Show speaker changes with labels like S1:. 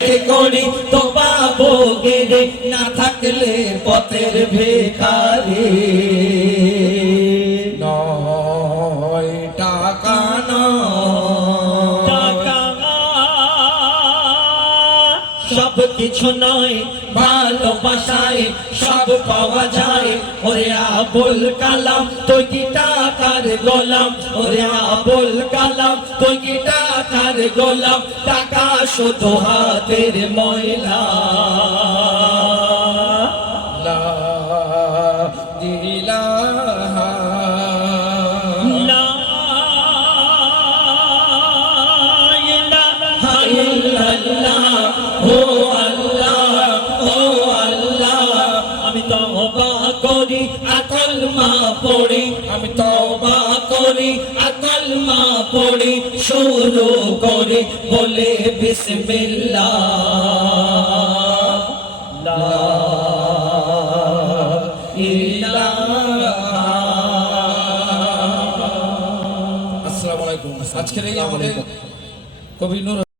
S1: করি তো পাবো গেরে না থাকলে পথের
S2: নয় টাকা
S1: টাকা সব কিছু নয় ভালোবাসায় সব পাওয়া যায়। ওরে আবুল কালাম তো কি টাকার গোলাম। ওরে আবুল কালাম তো কি টাকার গোলাম, টাকা শুধু হাতের ময়লা।
S2: লা
S1: করি আকল মা পড়ি আমি তওবা করি আকল মা পড়ি শুরু করি বলে বিসমিল্লাহ। লা
S2: আসসালামু আলাইকুম। আজকের এই আমাদের কবি নুর